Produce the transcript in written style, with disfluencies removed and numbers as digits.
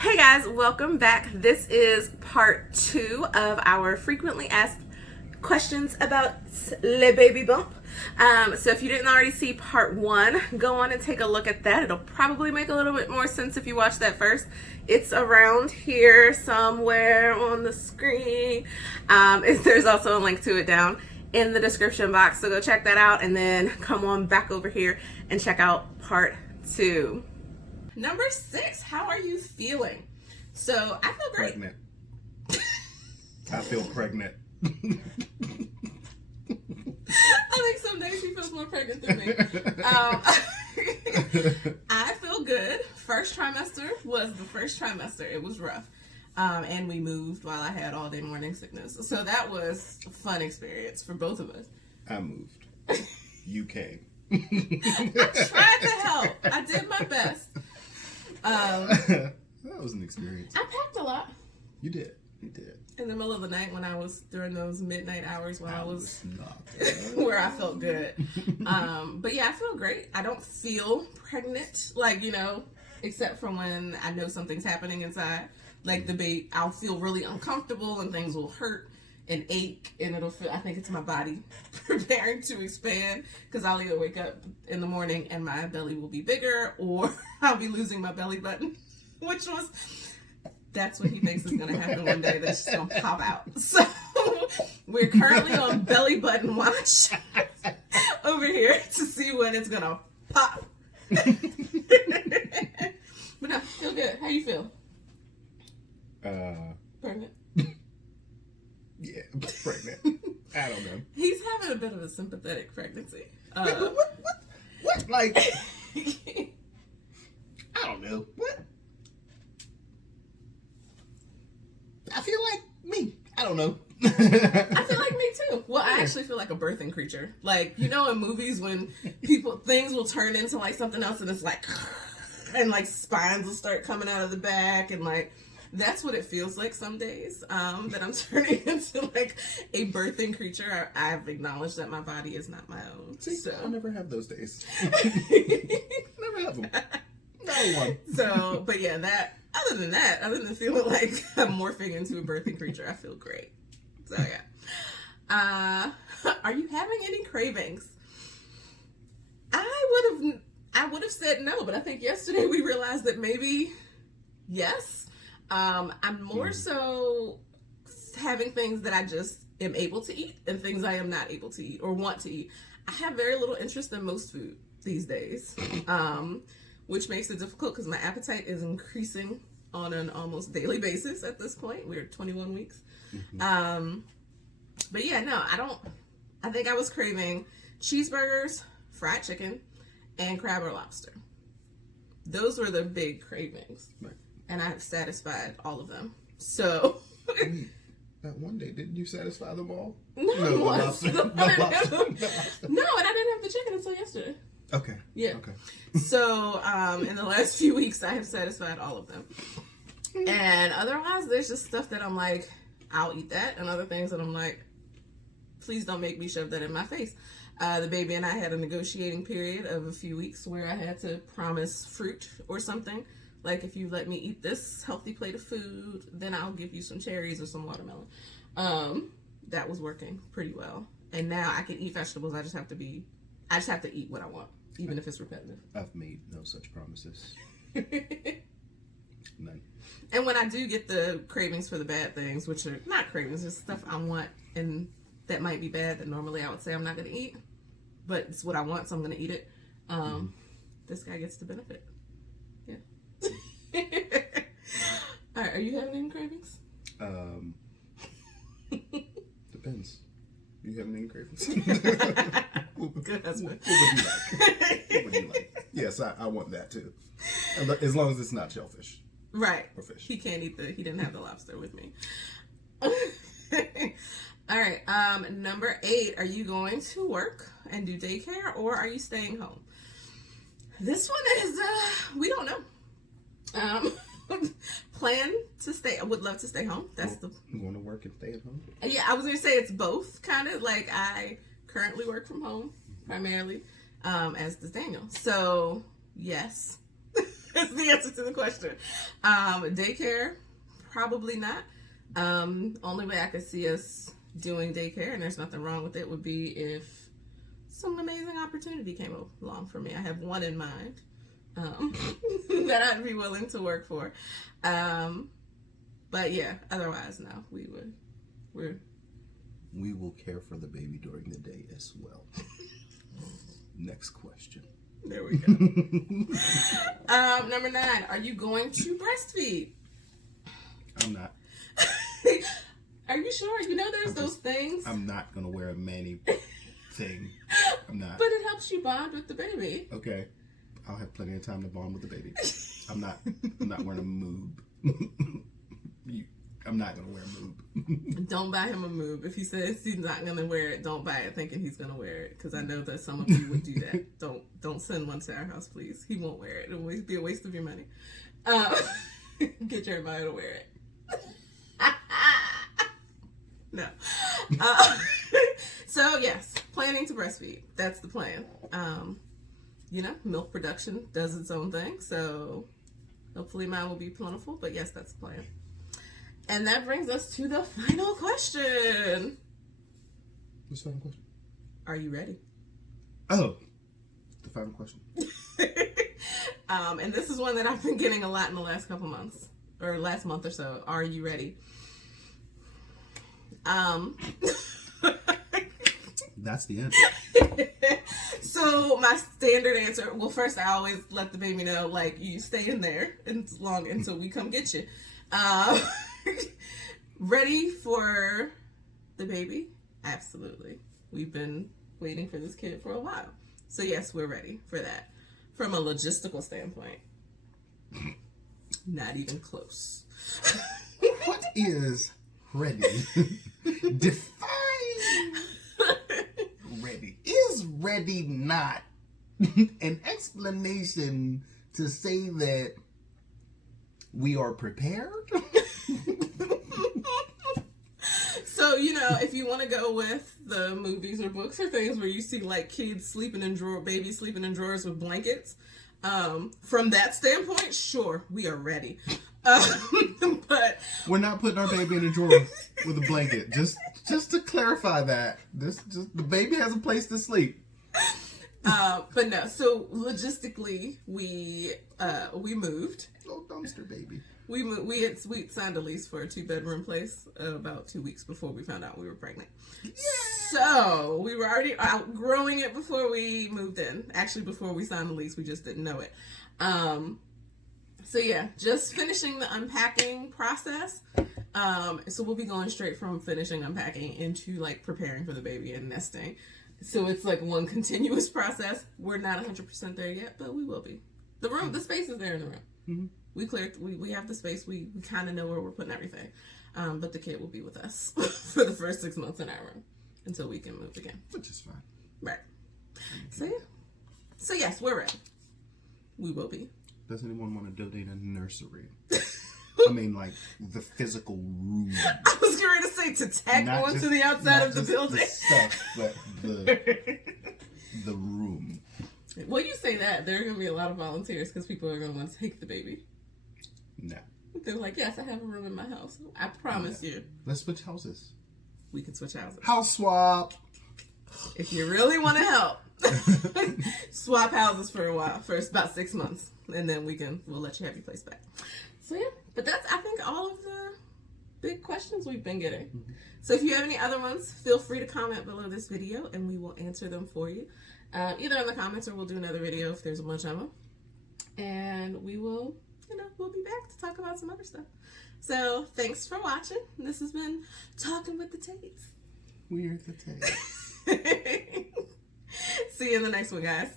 Hey guys, welcome back. This is part 2 of our frequently asked questions about le baby bump. So if you didn't already see part 1, go on and take a look at that. It'll probably make a little bit more sense if you watch that first. It's around here somewhere on the screen. There's also a link to it down in the description box, so go check that out and then come on back over here and check out part 2. Number 6, how are you feeling? So I feel great. Pregnant. I feel pregnant. I think some days she feels more pregnant than me. I feel good. First trimester was the first trimester. It was rough. And we moved while I had all day morning sickness. So that was a fun experience for both of us. I moved. You came. I tried to help. I did my best. That was an experience. I packed a lot. You did. You did. In the middle of the night when I was during those midnight hours when I was not where I felt good. But yeah, I feel great. I don't feel pregnant, like, except for when I know something's happening inside. Like the baby, I'll feel really uncomfortable and things will hurt and ache, and it'll feel, I think it's my body preparing to expand, because I'll either wake up in the morning and my belly will be bigger, or I'll be losing my belly button, that's what he thinks is going to happen one day. That's just going to pop out. So we're currently on belly button watch over here to see when it's going to pop. But no, feel good. How you feel? Pregnant? Yeah, pregnant. I don't know. He's having a bit of a sympathetic pregnancy. What? Like, I don't know. What? I feel like me. I don't know. I feel like me too. Well, I actually feel like a birthing creature. Like, in movies when things will turn into like something else and it's like, and like spines will start coming out of the back, and like, that's what it feels like some days, that I'm turning into like a birthing creature. I've acknowledged that my body is not my own. See, so I never have those days. Never have them. No one. So, but yeah, other than feeling like I'm morphing into a birthing creature, I feel great. So yeah. Are you having any cravings? I would have said no, but I think yesterday we realized that maybe yes. I'm more so having things that I just am able to eat and things I am not able to eat or want to eat. I have very little interest in most food these days, which makes it difficult because my appetite is increasing on an almost daily basis at this point. We're 21 weeks. Mm-hmm. But yeah, no, I think I was craving cheeseburgers, fried chicken, and crab or lobster. Those were the big cravings. Right. And I have satisfied all of them. So that one day, didn't you satisfy them all? No, the lobster. No, and I didn't have the chicken until yesterday. Okay. Yeah. Okay. So in the last few weeks, I have satisfied all of them. And otherwise, there's just stuff that I'm like, I'll eat that, and other things that I'm like, please don't make me shove that in my face. The baby and I had a negotiating period of a few weeks where I had to promise fruit or something. Like, if you let me eat this healthy plate of food, then I'll give you some cherries or some watermelon. That was working pretty well. And now I can eat vegetables. I just have to eat what I want, even if it's repetitive. I've made no such promises. None. And when I do get the cravings for the bad things, which are not cravings, just stuff I want and that might be bad that normally I would say I'm not going to eat, but it's what I want, so I'm going to eat it. This guy gets the benefit. Yeah. All right, are you having any cravings? Depends. You having any cravings? Good husband. What would you like? What would you like? Yes, I want that too. As long as it's not shellfish. Right. Or fish. He can't eat he didn't have the lobster with me. All right, number 8, are you going to work and do daycare, or are you staying home? This one is, we don't know. Plan to stay. I would love to stay home. That's going to work and stay at home. Yeah, I was going to say it's both, kind of. Like, I currently work from home, primarily, as does Daniel. So, yes. That's the answer to the question. Daycare, probably not. Only way I could see us doing daycare, and there's nothing wrong with it, would be if some amazing opportunity came along for me. I have one in mind that I'd be willing to work for. But yeah, otherwise, no, we will care for the baby during the day as well. Next question. There we go. Number 9, are you going to breastfeed? I'm not. Are you sure? You know there's those things. I'm not going to wear a Manny thing. I'm not. But it helps you bond with the baby. Okay. I'll have plenty of time to bond with the baby. I'm not wearing a moob. I'm not going to wear a moob. Don't buy him a moob. If he says he's not going to wear it, don't buy it thinking he's going to wear it. Because I know that some of you would do that. Don't send one to our house, please. He won't wear it. It'll be a waste of your money. Get Jeremiah to wear it. No. So yes, planning to breastfeed. That's the plan. Milk production does its own thing, so hopefully mine will be plentiful. But yes, that's the plan. And that brings us to the final question. What's the final question? Are you ready? Oh, the final question. And this is one that I've been getting a lot in the last couple months, or last month or so. Are you ready? That's the answer. So my standard answer, well, first I always let the baby know, like, you stay in there until we come get you. Ready for the baby? Absolutely. We've been waiting for this kid for a while. So yes, we're ready for that. From a logistical standpoint, not even close. What is ready? Define ready. Is ready not an explanation to say that we are prepared? So, if you want to go with the movies or books or things where you see like kids babies sleeping in drawers with blankets, from that standpoint, sure, we are ready. But we're not putting our baby in a drawer with a blanket. Just to clarify that, the baby has a place to sleep. But no. So logistically, we moved. Little dumpster baby. We signed a lease for a 2-bedroom place about 2 weeks before we found out we were pregnant. Yeah. So we were already outgrowing it before we moved in. Actually, before we signed the lease, we just didn't know it. So yeah, just finishing the unpacking process. So we'll be going straight from finishing unpacking into like preparing for the baby and nesting. So it's like one continuous process. We're not 100% there yet, but we will be. The space is there in the room. Mm-hmm. We cleared. We have the space. We kind of know where we're putting everything. But the kid will be with us for the first 6 months in our room until we can move again. Which is fine. Right. So yeah. So yes, we're ready. We will be. Does anyone want to donate a nursery? I mean, like the physical room. I was going to say to tack one to the outside of the building. The stuff, but the room. Well, you say that there are going to be a lot of volunteers because people are going to want to take the baby. No. They're like, yes, I have a room in my house. I promise you. Let's switch houses. We can switch houses. House swap. If you really want to help, swap houses for a while, for about 6 months, and then we'll let you have your place back. So yeah, but that's, I think, all of the big questions we've been getting. Mm-hmm. So if you have any other ones, feel free to comment below this video, and we will answer them for you. Either in the comments or we'll do another video if there's a bunch of them. And we will, we'll be back to talk about some other stuff. So thanks for watching. This has been Talking with the Tates. We're the Tates. See you in the next one, guys.